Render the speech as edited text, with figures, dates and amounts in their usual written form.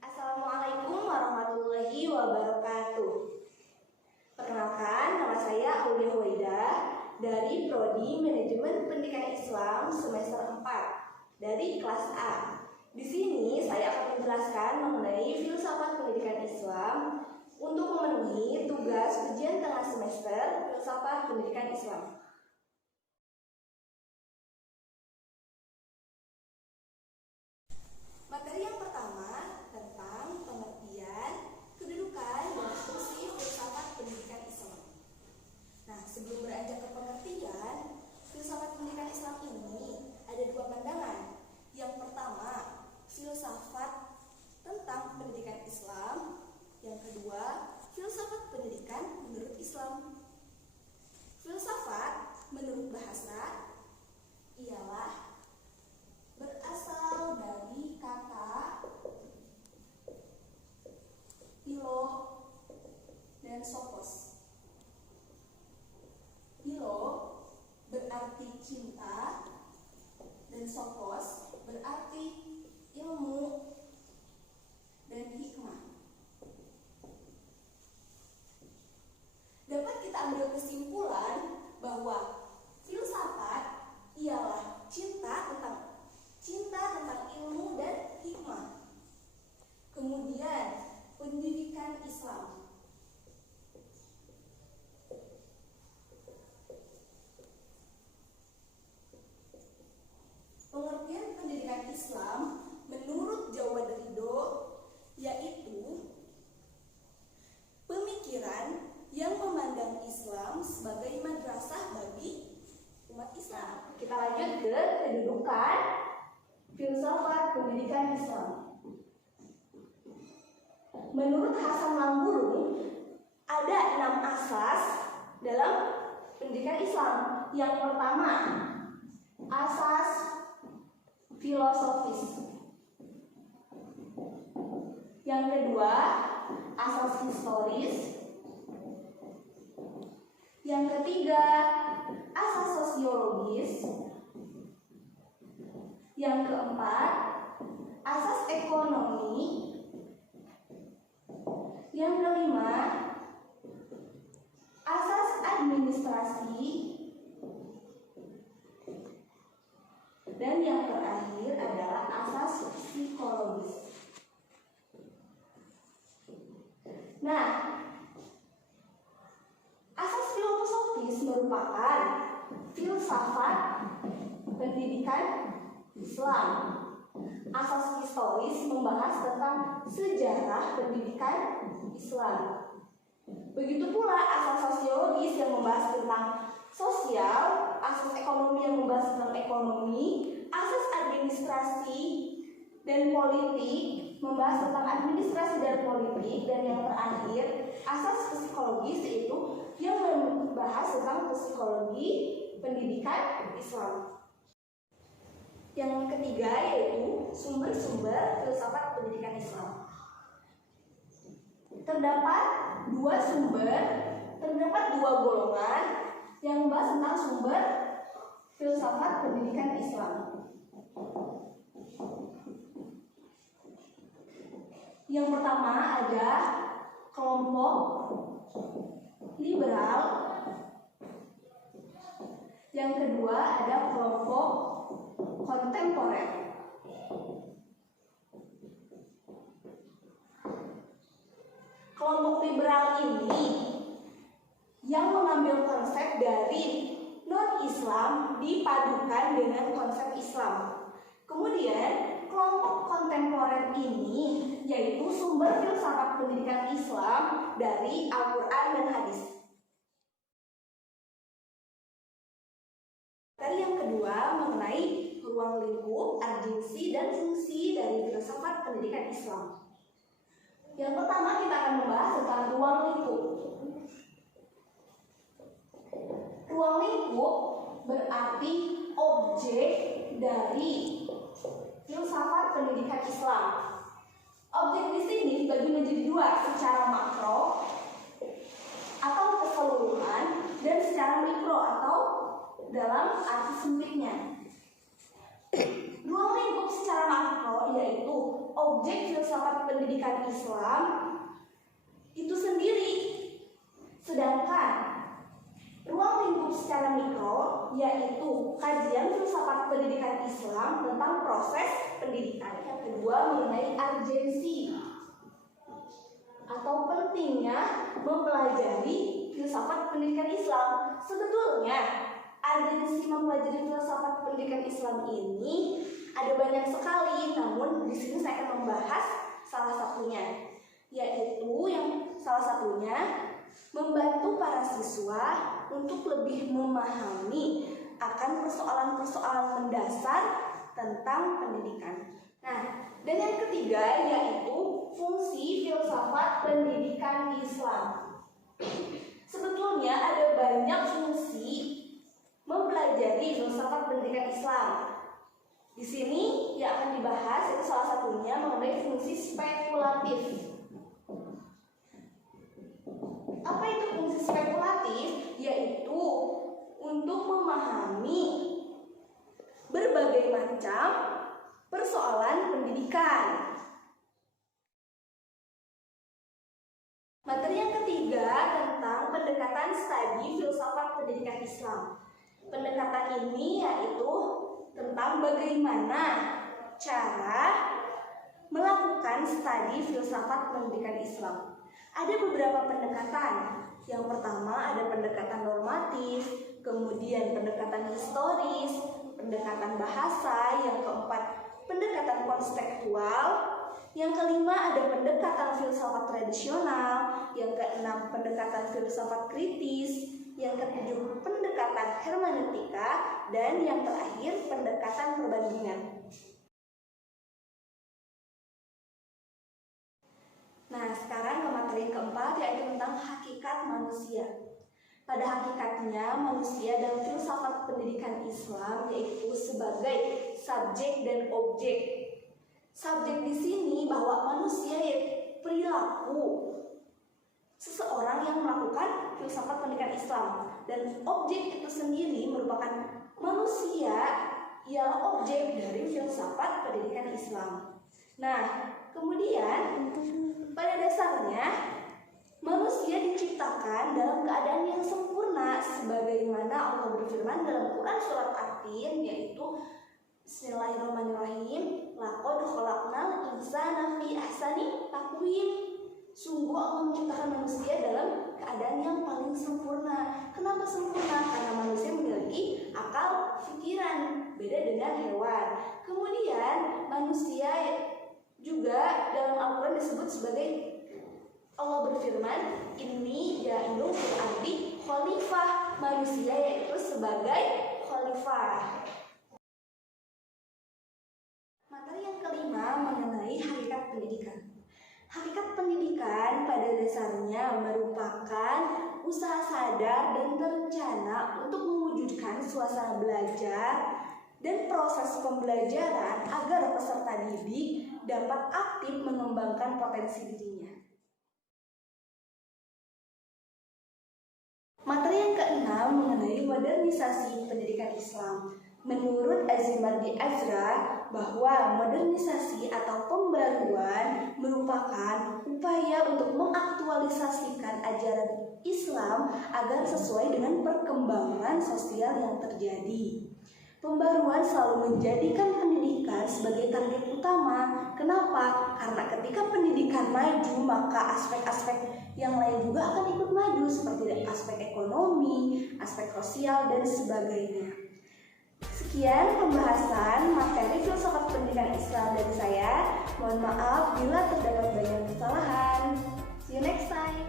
Assalamualaikum warahmatullahi wabarakatuh. Perkenalkan, nama saya Aulia Huwaidah dari Prodi Manajemen Pendidikan Islam semester 4 dari kelas A. Di sini saya akan menjelaskan mengenai filsafat pendidikan Islam untuk memenuhi tugas ujian tengah semester filsafat pendidikan Islam. Materi yang pertama tentang pengertian, kedudukan, dan fungsi filsafat pendidikan Islam. Nah, sebelum beranjak ke pengertian, filsafat pendidikan Islam ini ada dua pandangan. Yang pertama, filsafat tentang pendidikan Islam. Yang kedua, filsafat pendidikan menurut Islam. Filsafat menurut bahasa ialah berasal dari kata philo dan sophos. Philo berarti cinta dan sophos berarti ilmu dan hikmah. Dapat kita ambil kesimpulan bahwa filsafat ialah cinta tentang ilmu dan hikmah. Kemudian pendidikan Islam. Pengertian pendidikan Islam menurut Jawad Ridho yaitu pemikiran yang memandang Islam sebagai madrasah bagi umat Islam. Kita lanjut ke kedudukan filsafat pendidikan Islam. Menurut Hasan Lamburung, ada 6 asas dalam pendidikan Islam. Yang pertama, asas filosofis. Yang kedua, asas historis. Yang ketiga, asas sosiologis. Yang keempat, asas ekonomi. Yang kelima, asas administrasi. Dan yang terakhir adalah asas psikologis. Nah, asas filosofis merupakan filsafat pendidikan Islam. Asas historis membahas tentang sejarah pendidikan Islam. Begitu pula asas sosiologis yang membahas tentang sosial, asas ekonomi yang membahas tentang ekonomi, asas administrasi dan politik membahas tentang administrasi dan politik, dan yang terakhir asas psikologis yaitu yang membahas tentang psikologi pendidikan Islam. Yang ketiga yaitu sumber-sumber filsafat pendidikan Islam. Terdapat dua golongan yang membahas tentang sumber filsafat pendidikan Islam. Yang pertama ada kelompok liberal. Yang kedua ada kelompok kontemporer. Kelompok liberal ini yang mengambil konsep dari non-Islam dipadukan dengan konsep Islam. Kemudian kelompok kontemporer ini yaitu sumber filsafat pendidikan Islam dari Al-Quran dan hadis. Materi yang kedua mengenai ruang lingkup, urgensi, dan fungsi dari filsafat pendidikan Islam. Yang pertama kita akan membahas tentang ruang lingkup. Ruang lingkup berarti objek dari filsafat pendidikan Islam. Objek di sini dibagi menjadi dua, secara makro atau keseluruhan dan secara mikro atau dalam arti sempitnya. Ruang lingkup secara makro yaitu objek filsafat pendidikan Islam itu sendiri. Sedangkan ruang lingkup secara mikro yaitu kajian filsafat pendidikan Islam tentang proses pendidikan. Yang kedua mengenai urgensi atau pentingnya mempelajari filsafat pendidikan Islam. Sebetulnya urgensi mempelajari filsafat pendidikan Islam ini ada banyak sekali, namun di sini saya akan membahas salah satunya, yaitu yang salah satunya membantu para siswa untuk lebih memahami akan persoalan-persoalan mendasar tentang pendidikan. Nah, dan yang ketiga yaitu fungsi filsafat pendidikan Islam. Sebetulnya ada banyak fungsi mempelajari filsafat pendidikan Islam. Di sini yang akan dibahas itu salah satunya mengenai fungsi spekulatif. Apa itu fungsi spekulatif? Yaitu untuk memahami berbagai macam persoalan pendidikan. Materi yang ketiga tentang pendekatan studi filsafat pendidikan Islam. Pendekatan ini yaitu tentang bagaimana cara melakukan studi filsafat pendidikan Islam. Ada beberapa pendekatan. Yang pertama ada pendekatan normatif, kemudian pendekatan historis, pendekatan bahasa, yang keempat pendekatan konseptual, yang kelima ada pendekatan filsafat tradisional, yang keenam pendekatan filsafat kritis, yang ketujuh pendekatan hermeneutika, dan yang terakhir pendekatan perbandingan. Nah, sekarang ke materi yang keempat yaitu tentang hakikat manusia. Pada hakikatnya manusia dalam filsafat pendidikan Islam yaitu sebagai subjek dan objek. Subjek di sini bahwa manusia yaitu perilaku seseorang yang melakukan filsafat pendidikan Islam, dan objek itu sendiri merupakan manusia yang objek dari filsafat pendidikan Islam. Nah, kemudian pada dasarnya manusia diciptakan dalam keadaan yang sempurna sebagaimana Allah berfirman dalam Quran surat At-Tin, yaitu Bismillahirrahmanirrahim, laqad khalaqnal insana fi ahsani taqwim. Sungguh Allah menciptakan manusia dalam keadaan yang paling sempurna. Kenapa sempurna? Karena manusia memiliki akal pikiran, beda dengan hewan. Kemudian manusia juga dalam Al-Quran disebut sebagai, Allah berfirman, inni ja'ilun fil ardi khalifah. Manusia yaitu sebagai khalifah. Materi yang kelima mengenai hakikat pendidikan. Hakikat pendidikan pada dasarnya merupakan usaha sadar dan terencana untuk mewujudkan suasana belajar dan proses pembelajaran agar peserta didik dapat aktif mengembangkan potensi dirinya. Materi yang keenam mengenai modernisasi pendidikan Islam. Menurut Azimardi Azra, bahwa modernisasi atau pembaruan merupakan upaya untuk mengaktualisasikan ajaran Islam agar sesuai dengan perkembangan sosial yang terjadi. Pembaruan selalu menjadikan pendidikan sebagai target utama. Kenapa? Karena ketika pendidikan maju, maka aspek-aspek yang lain juga akan ikut maju, seperti aspek ekonomi, aspek sosial, dan sebagainya. Sekian pembahasan materi filsafat pendidikan Islam dari saya. Mohon maaf bila terdapat banyak kesalahan. See you next time.